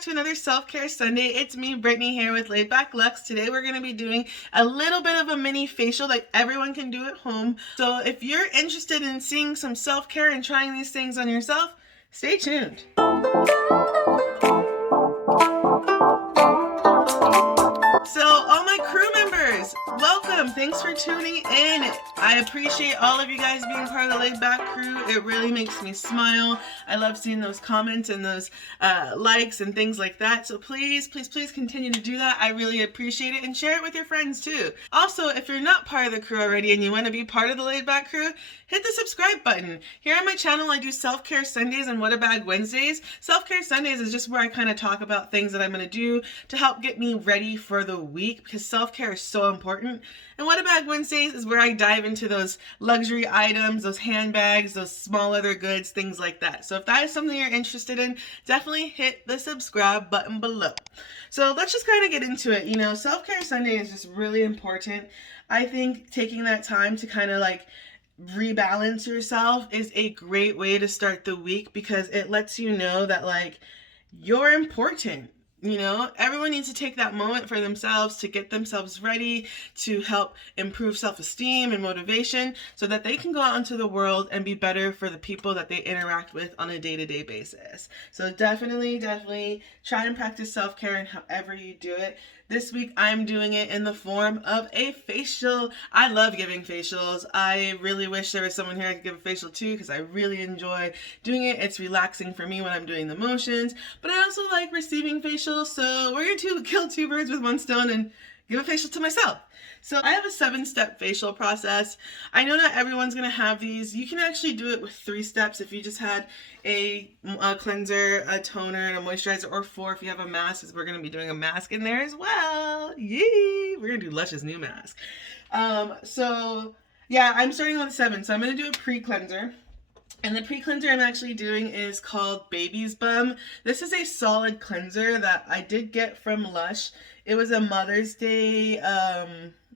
back to another Self-Care Sunday. It's me, Brittany, here with Laid Back Lux. Today we're going to be doing a little bit of a mini facial that everyone can do at home. So if you're interested in seeing some self-care and trying these things on yourself, stay tuned. So all my crew members, welcome. Thanks for tuning in. I appreciate all of you guys being part of the Laid Back crew. It really makes me smile. I love seeing those comments and those likes and things like that. So please, please, please continue to do that. I really appreciate it, and share it with your friends too. Also, if you're not part of the crew already and you want to be part of the Laid Back crew, hit the subscribe button. Here on my channel, I do Self-Care Sundays and What a Bag Wednesdays. Self-Care Sundays is just where I kind of talk about things that I'm going to do to help get me ready for the week, because self-care is so important. And What a Bag Wednesdays is where I dive into those luxury items, those handbags, those small leather goods, things like that. So if that is something you're interested in, definitely hit the subscribe button below. So let's just kind of get into it. You know, Self-Care Sunday is just really important. I think taking that time to kind of like rebalance yourself is a great way to start the week, because it lets you know that like you're important. You know, everyone needs to take that moment for themselves to get themselves ready, to help improve self-esteem and motivation so that they can go out into the world and be better for the people that they interact with on a day-to-day basis. So definitely try and practice self-care in however you do it. This week, I'm doing it in the form of a facial. I love giving facials. I really wish there was someone here I could give a facial to, because I really enjoy doing it. It's relaxing for me when I'm doing the motions, but I also like receiving facials. So we're going to kill two birds with one stone and give a facial to myself. So I have a 7-step facial process. I know not everyone's going to have these. You can actually do it with 3 steps if you just had a cleanser, a toner, and a moisturizer, or 4 if you have a mask, because we're going to be doing a mask in there as well. Yay! We're going to do LUSH's new mask. So yeah, I'm starting with 7. So I'm going to do a pre-cleanser. And the pre-cleanser I'm actually doing is called Baby's Bum. This is a solid cleanser that I did get from LUSH. It was a Mother's Day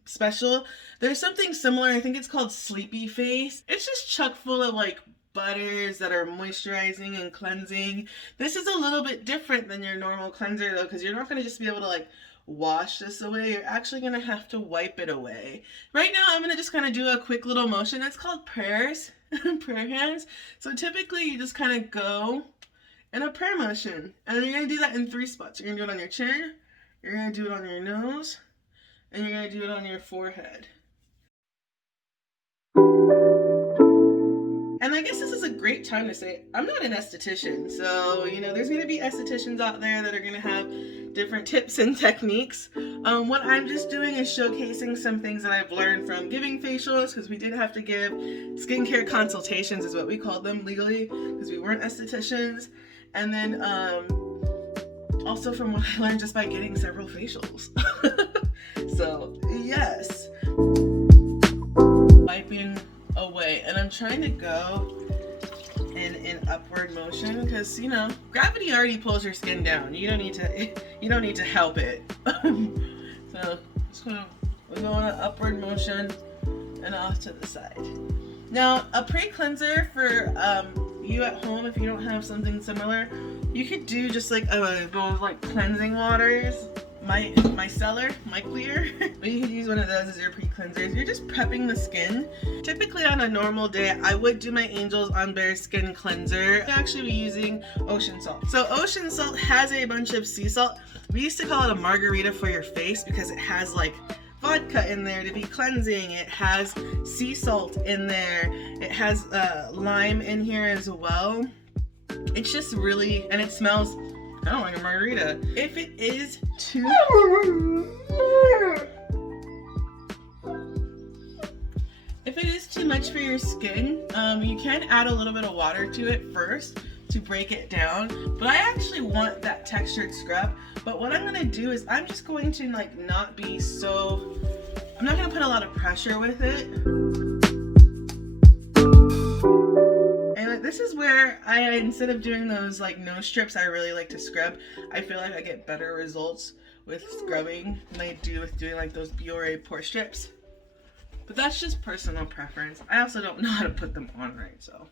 special. There's something similar. I think it's called Sleepy Face. It's just chock full of like butters that are moisturizing and cleansing. This is a little bit different than your normal cleanser though, because you're not going to just be able to like wash this away. You're actually going to have to wipe it away. Right now I'm going to just kind of do a quick little motion. It's called prayers. Prayer hands. So typically you just kind of go in a prayer motion, and you're going to do that in 3 spots. You're going to do it on your chin, you're going to do it on your nose, and you're going to do it on your forehead. And I guess this is a great time to say, I'm not an esthetician, so, you know, there's going to be estheticians out there that are going to have different tips and techniques. What I'm just doing is showcasing some things that I've learned from giving facials, because we did have to give skincare consultations, is what we called them legally, because we weren't estheticians. And then also from what I learned just by getting several facials. So yes, wiping away, and I'm trying to go in an upward motion, because you know gravity already pulls your skin down. You don't need to help it. So just gonna go in an upward motion and off to the side. Now a pre-cleanser for you at home, if you don't have something similar, you could do just like those like cleansing waters. My clear. But you could use one of those as your pre-cleansers. You're just prepping the skin. Typically on a normal day, I would do my Angels on Bare Skin Cleanser. I'd actually be using ocean salt. So ocean salt has a bunch of sea salt. We used to call it a margarita for your face, because it has like vodka in there to be cleansing. It has sea salt in there. It has lime in here as well. It's just really, and it smells kind of like a margarita. If it is too much for your skin, you can add a little bit of water to it first to break it down, but I actually want that textured scrub. But what I'm going to do is I'm just going to like I'm not going to put a lot of pressure with it. And this is where instead of doing those like nose strips, I really like to scrub. I feel like I get better results with scrubbing than I do with doing like those Biore pore strips. But that's just personal preference. I also don't know how to put them on right, so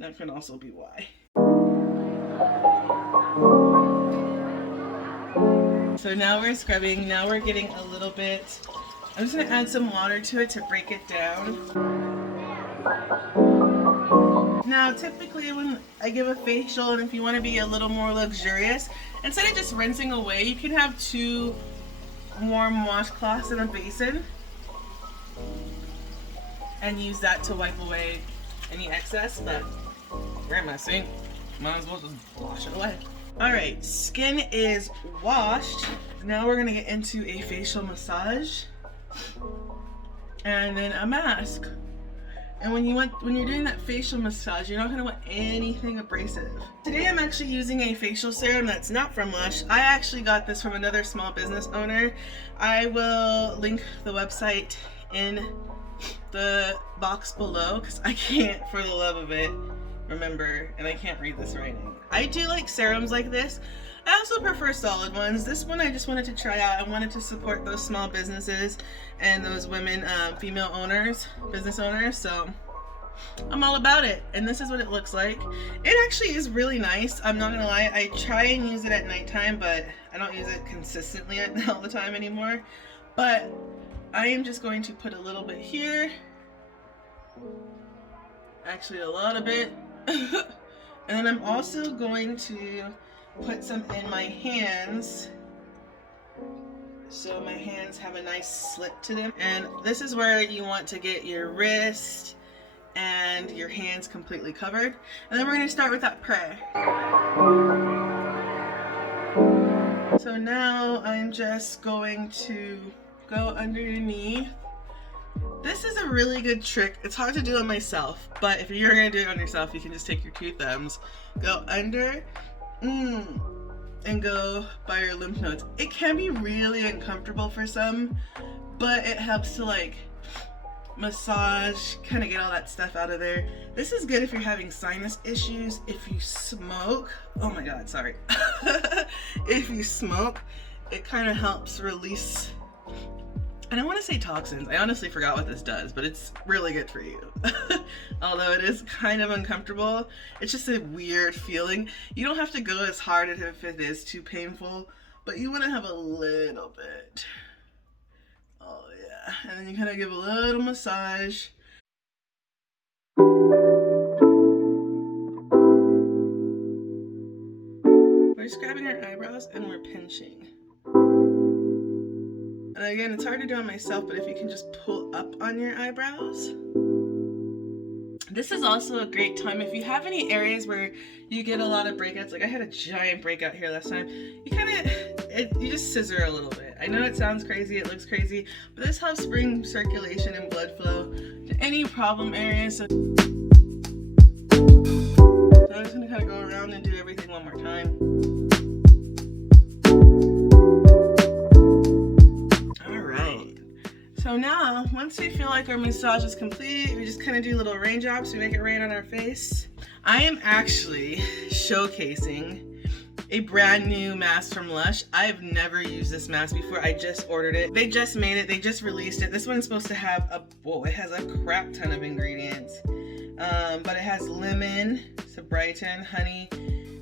that can also be why. So now we're scrubbing. Now we're getting a little bit, I'm just gonna add some water to it to break it down. Now typically when I give a facial, and if you want to be a little more luxurious, instead of just rinsing away, you can have 2 warm washcloths in a basin and use that to wipe away any excess, but we're in my sink, might as well just wash it away. Alright, skin is washed. Now we're gonna get into a facial massage and then a mask. And when you're doing that facial massage, you're not gonna want anything abrasive. Today I'm actually using a facial serum that's not from LUSH. I actually got this from another small business owner. I will link the website in the box below because I can't for the love of it remember, and I can't read this writing. I do like serums like this. I also prefer solid ones. This one I just wanted to try out. I wanted to support those small businesses and those women, female owners, business owners, so I'm all about it. And this is what it looks like. It actually is really nice. I'm not gonna lie, I try and use it at nighttime, but I don't use it consistently all the time anymore. But I am just going to put a little bit here. Actually a lot of it. And then I'm also going to put some in my hands, so my hands have a nice slip to them. And this is where you want to get your wrist and your hands completely covered. And then we're going to start with that prayer. So now I'm just going to go underneath. This is a really good trick. It's hard to do it myself, but if you're going to do it on yourself, you can just take your 2 thumbs, go under, and go by your lymph nodes. It can be really uncomfortable for some, but it helps to like massage, kind of get all that stuff out of there. This is good if you're having sinus issues, if you smoke. Oh my god, sorry. If you smoke, it kind of helps release, I don't want to say toxins. I honestly forgot what this does, but it's really good for you. Although it is kind of uncomfortable. It's just a weird feeling. You don't have to go as hard as if it is too painful, but you want to have a little bit. Oh yeah. And then you kind of give a little massage. We're scrubbing our eyebrows and we're pinching. And again, it's hard to do it myself, but if you can just pull up on your eyebrows. This is also a great time if you have any areas where you get a lot of breakouts. Like I had a giant breakout here last time. You just scissor a little bit. I know it sounds crazy, it looks crazy, but this helps bring circulation and blood flow to any problem areas. So I'm just gonna kind of go around and do everything one more time. So now, once we feel like our massage is complete, we just kind of do little raindrops. We make it rain on our face. I am actually showcasing a brand new mask from LUSH. I've never used this mask before. I just ordered it. They just made it. They just released it. This one's supposed to have it has a crap ton of ingredients. But it has lemon to brighten, honey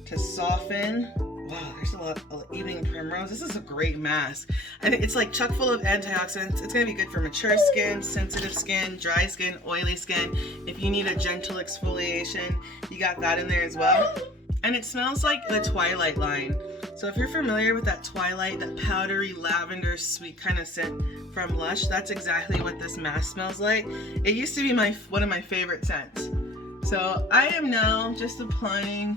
to soften. Wow, there's a lot of evening primrose. This is a great mask. I think it's like chock full of antioxidants. It's gonna be good for mature skin, sensitive skin, dry skin, oily skin. If you need a gentle exfoliation, you got that in there as well. And it smells like the Twilight line. So if you're familiar with that Twilight, that powdery lavender sweet kind of scent from LUSH, that's exactly what this mask smells like. It used to be one of my favorite scents. So I am now just applying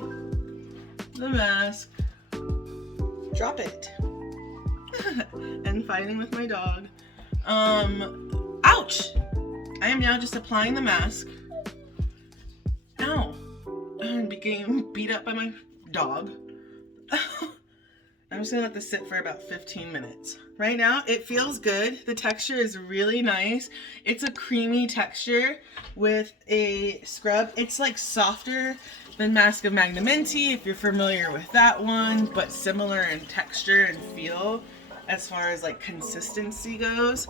the mask. Drop it. And fighting with my dog. Ouch! I am now just applying the mask. Ow! I'm getting beat up by my dog. I'm just gonna let this sit for about 15 minutes. Right now, it feels good. The texture is really nice. It's a creamy texture with a scrub. It's like softer than Mask of Magnamenti, if you're familiar with that one, but similar in texture and feel as far as like consistency goes.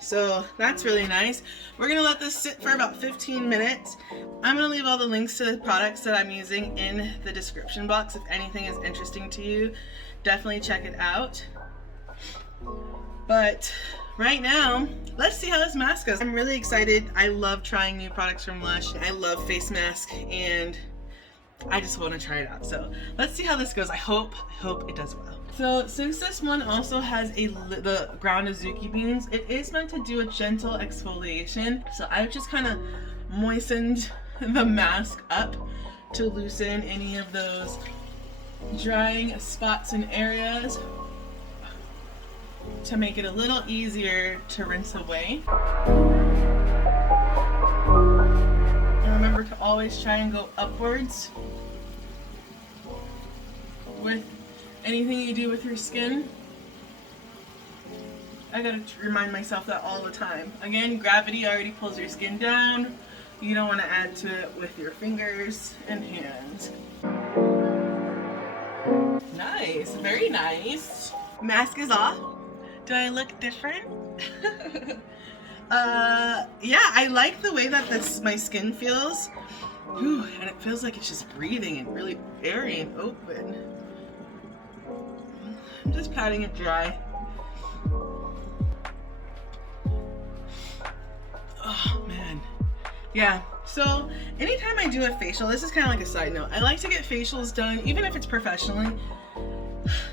So that's really nice. We're gonna let this sit for about 15 minutes. I'm gonna leave all the links to the products that I'm using in the description box. If anything is interesting to you, definitely check it out. But right now, let's see how this mask goes. I'm really excited. I love trying new products from Lush. I love face mask, and I just want to try it out. So let's see how this goes. I hope it does well. So since this one also has the ground azuki beans, it is meant to do a gentle exfoliation. So I've just kind of moistened the mask up to loosen any of those drying spots and areas, to make it a little easier to rinse away. And remember to always try and go upwards with anything you do with your skin. I gotta remind myself that all the time. Again, gravity already pulls your skin down. You don't want to add to it with your fingers and hands. Nice, very nice. Mask is off. Do I look different? Yeah, I like the way that my skin feels. Whew, and it feels like it's just breathing and really airy and open. I'm just patting it dry. Oh man. Yeah, so anytime I do a facial, this is kind of like a side note, I like to get facials done, even if it's professionally,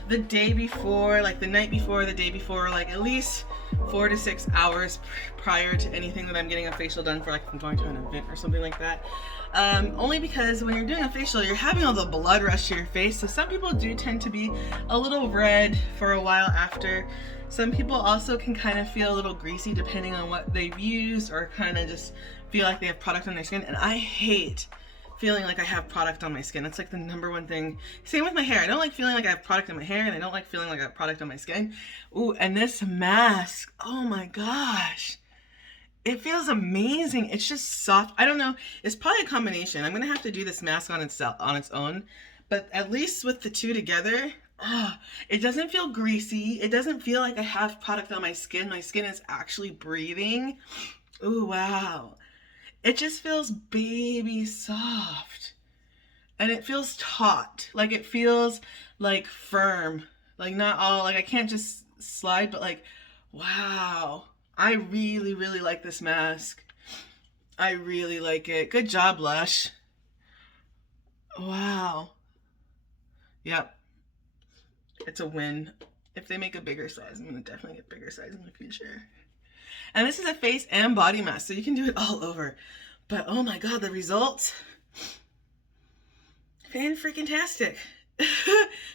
the day before, like the night before, the day before, like at least 4 to 6 hours prior to anything that I'm getting a facial done for, like if I'm going to an event or something like that. Only because when you're doing a facial, you're having all the blood rush to your face, so some people do tend to be a little red for a while after. Some people also can kind of feel a little greasy depending on what they've used, or kind of just feel like they have product on their skin, and I hate feeling like I have product on my skin. That's like the #1 thing. Same with my hair. I don't like feeling like I have product in my hair, and I don't like feeling like I have product on my skin. Ooh, and this mask, oh my gosh. It feels amazing. It's just soft. I don't know. It's probably a combination. I'm gonna have to do this mask on its own, but at least with the two together, it doesn't feel greasy. It doesn't feel like I have product on my skin. My skin is actually breathing. Ooh, wow. It just feels baby soft, and it feels taut. Like it feels like firm, like not all, like I can't just slide, but like, wow. I really, really like this mask. I really like it. Good job, Lush. Wow. Yep. It's a win. If they make a bigger size, I'm gonna definitely get bigger size in the future. And this is a face and body mask, so you can do it all over. But oh my god, the results, fan-freaking-tastic.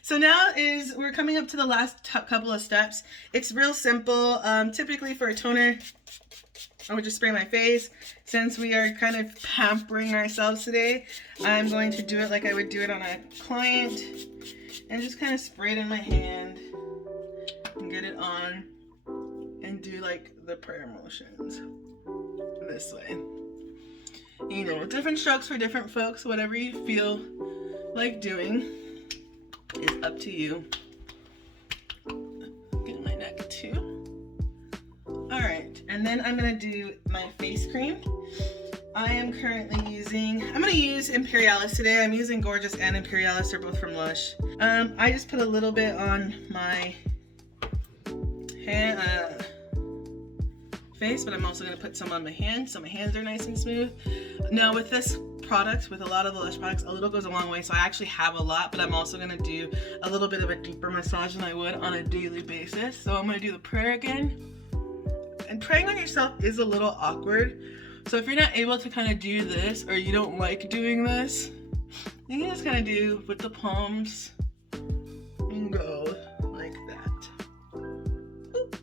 So now we're coming up to the last couple of steps. It's real simple. Typically for a toner, I would just spray my face. Since we are kind of pampering ourselves today, I'm going to do it like I would do it on a client, and just kind of spray it in my hand and get it on and do like the prayer motions this way. You know, different strokes for different folks. Whatever you feel like doing is up to you. Get my neck too. Alright, and then I'm gonna do my face cream. I am currently using, I'm gonna use Imperialis today. I'm using Gorgeous and Imperialis, they're both from Lush. I just put a little bit on my hand, face, but I'm also going to put some on my hands, so my hands are nice and smooth. Now with this product, with a lot of the Lush products, a little goes a long way, so I actually have a lot, but I'm also going to do a little bit of a deeper massage than I would on a daily basis. So I'm going to do the prayer again. And praying on yourself is a little awkward, so if you're not able to kind of do this, or you don't like doing this, you can just kind of do with the palms and go like that. Oop.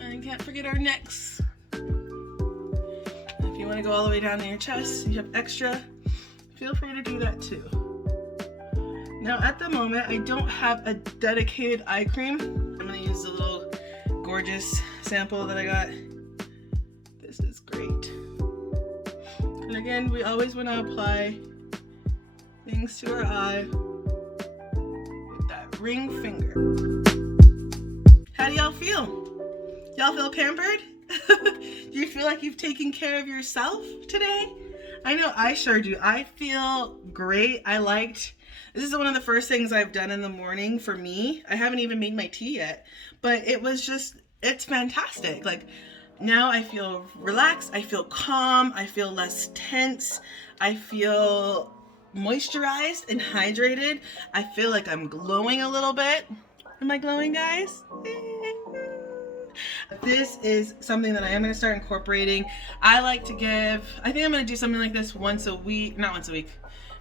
And can't forget our necks. If you want to go all the way down to your chest, you have extra, feel free to do that too. Now at the moment, I don't have a dedicated eye cream. I'm going to use the little Gorgeous sample that I got. This is great. And again, we always want to apply things to our eye with that ring finger. How do y'all feel? Y'all feel pampered? Do you feel like you've taken care of yourself today? I know I sure do. I feel great. This is one of the first things I've done in the morning for me. I haven't even made my tea yet, but it's fantastic. Like, now I feel relaxed, I feel calm, I feel less tense, I feel moisturized and hydrated. I feel like I'm glowing a little bit. Am I glowing, guys? This is something that I am going to start incorporating. I think I'm going to do something like this once a week, not once a week,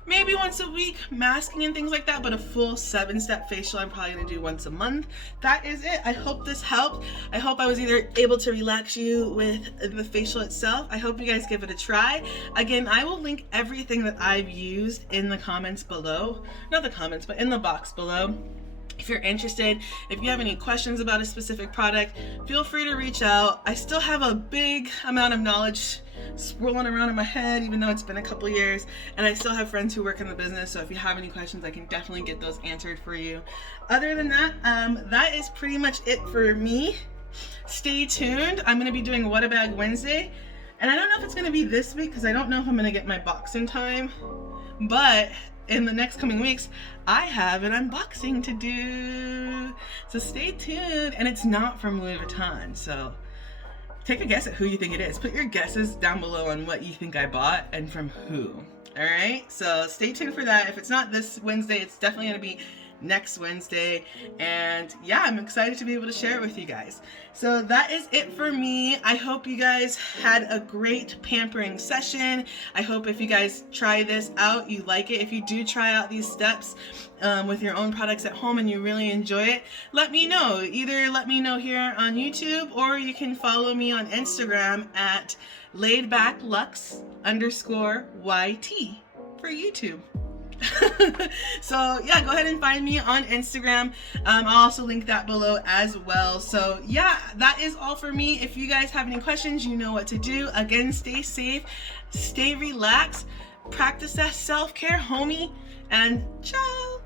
maybe once a week, masking and things like that, but a full 7-step facial I'm probably going to do once a month. That is it. I hope this helped. I hope I was either able to relax you with the facial itself. I hope you guys give it a try. Again, I will link everything that I've used in the comments below. Not the comments, but in the box below. If you're interested, if you have any questions about a specific product, feel free to reach out. I still have a big amount of knowledge swirling around in my head, even though it's been a couple years, and I still have friends who work in the business, so if you have any questions, I can definitely get those answered for you. Other than that, that is pretty much it for me. Stay tuned. I'm going to be doing What a Bag Wednesday, and I don't know if it's going to be this week because I don't know if I'm going to get my box in time, but in the next coming weeks, I have an unboxing to do. So stay tuned. And it's not from Louis Vuitton. So take a guess at who you think it is. Put your guesses down below on what you think I bought and from who. All right. So stay tuned for that. If it's not this Wednesday, it's definitely going to be next Wednesday. And yeah, I'm excited to be able to share it with you guys. So that is it for me. I hope you guys had a great pampering session. I hope if you guys try this out, you like it. If you do try out these steps with your own products at home and you really enjoy it, let me know. Either let me know here on YouTube, or you can follow me on Instagram at laidbacklux_YT for YouTube. So yeah, go ahead and find me on Instagram. I'll also link that below as well. So yeah, that is all for me. If you guys have any questions, you know what to do. Again, stay safe, stay relaxed, practice that self-care, homie, and ciao.